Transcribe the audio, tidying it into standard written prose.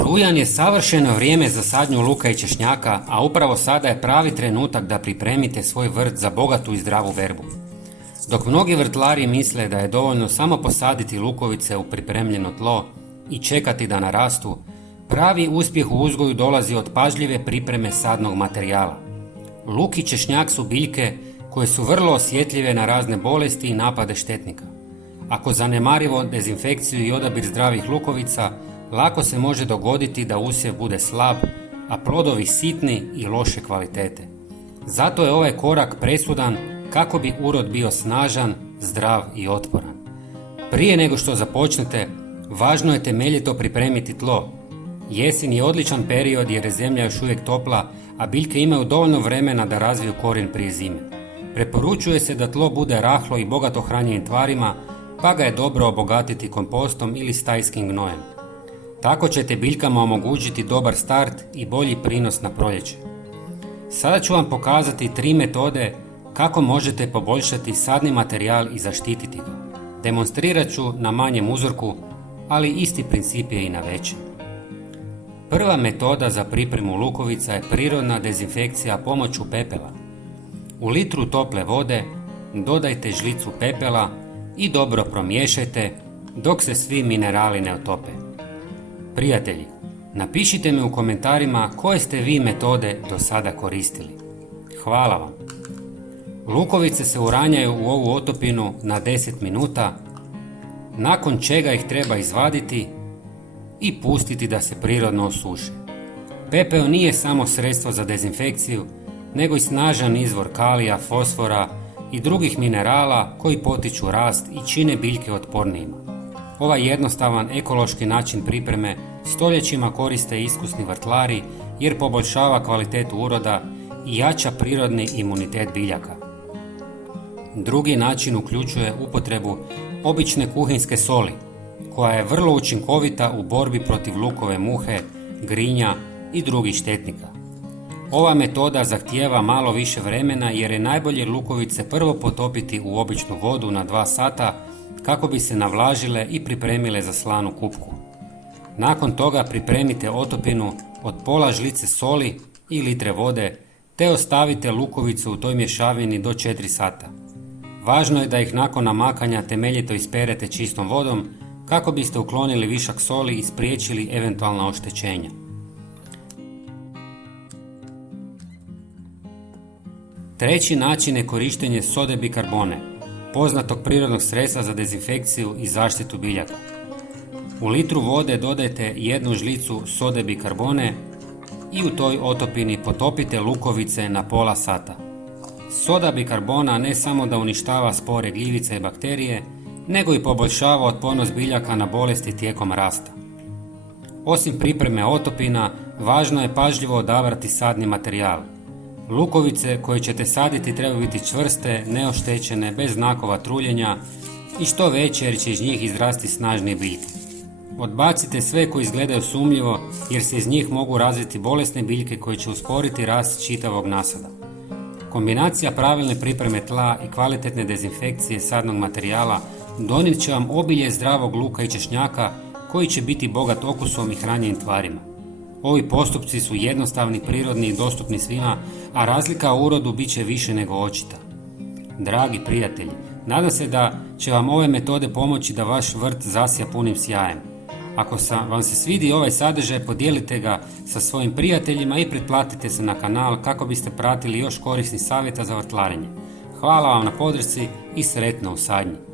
Rujan je savršeno vrijeme za sadnju luka i češnjaka, a upravo sada je pravi trenutak da pripremite svoj vrt za bogatu i zdravu berbu. Dok mnogi vrtlari misle da je dovoljno samo posaditi lukovice u pripremljeno tlo i čekati da narastu, pravi uspjeh u uzgoju dolazi od pažljive pripreme sadnog materijala. Luk i češnjak su biljke koje su vrlo osjetljive na razne bolesti i napade štetnika. Ako zanemarimo dezinfekciju i odabir zdravih lukovica, lako se može dogoditi da usjev bude slab, a plodovi sitni i loše kvalitete. Zato je ovaj korak presudan kako bi urod bio snažan, zdrav i otporan. Prije nego što započnete, važno je temeljito pripremiti tlo. Jesen je odličan period jer je zemlja još uvijek topla, a biljke imaju dovoljno vremena da razviju korijen prije zime. Preporučuje se da tlo bude rahlo i bogato hranjenim tvarima, pa ga je dobro obogatiti kompostom ili stajskim gnojem. Tako ćete biljkama omogućiti dobar start i bolji prinos na proljeće. Sada ću vam pokazati 3 metode kako možete poboljšati sadni materijal i zaštititi ga. Demonstrirat ću na manjem uzorku, ali isti princip je i na većem. Prva metoda za pripremu lukovica je prirodna dezinfekcija pomoću pepela. U litru tople vode dodajte žlicu pepela i dobro promiješajte dok se svi minerali ne otope. Prijatelji, napišite mi u komentarima koje ste vi metode do sada koristili. Hvala vam! Lukovice se uranjaju u ovu otopinu na 10 minuta, nakon čega ih treba izvaditi i pustiti da se prirodno osuše. Pepeo nije samo sredstvo za dezinfekciju, nego i snažan izvor kalija, fosfora i drugih minerala koji potiču rast i čine biljke otpornijima. Ovaj jednostavan ekološki način pripreme stoljećima koriste iskusni vrtlari jer poboljšava kvalitetu uroda i jača prirodni imunitet biljaka. Drugi način uključuje upotrebu obične kuhinjske soli, koja je vrlo učinkovita u borbi protiv lukove muhe, grinja i drugih štetnika. Ova metoda zahtijeva malo više vremena jer je najbolje lukovice prvo potopiti u običnu vodu na 2 sata kako bi se navlažile i pripremile za slanu kupku. Nakon toga pripremite otopinu od pola žlice soli i litre vode te ostavite lukovicu u toj mješavini do 4 sata. Važno je da ih nakon namakanja temeljito isperete čistom vodom kako biste uklonili višak soli i spriječili eventualna oštećenja. Treći način je korištenje sode bikarbone, poznatog prirodnog sredstva za dezinfekciju i zaštitu biljaka. U litru vode dodajte 1 žlicu sode bikarbone i u toj otopini potopite lukovice na pola sata. Soda bikarbona ne samo da uništava spore gljivice i bakterije, nego i poboljšava otpornost biljaka na bolesti tijekom rasta. Osim pripreme otopina, važno je pažljivo odabrati sadni materijal. Lukovice koje ćete saditi trebaju biti čvrste, neoštećene, bez znakova truljenja i što veće jer će iz njih izrasti snažnije biljke. Odbacite sve koji izgledaju sumnjivo jer se iz njih mogu razviti bolesne biljke koje će usporiti rast čitavog nasada. Kombinacija pravilne pripreme tla i kvalitetne dezinfekcije sadnog materijala donijet će vam obilje zdravog luka i češnjaka koji će biti bogat okusom i hranjenim tvarima. Ovi postupci su jednostavni, prirodni i dostupni svima, a razlika u urodu bit će više nego očita. Dragi prijatelji, nadam se da će vam ove metode pomoći da vaš vrt zasja punim sjajem. Ako vam se svidi ovaj sadržaj, podijelite ga sa svojim prijateljima i pretplatite se na kanal kako biste pratili još korisnih savjeta za vrtlarenje. Hvala vam na podršci i sretno u sadnji!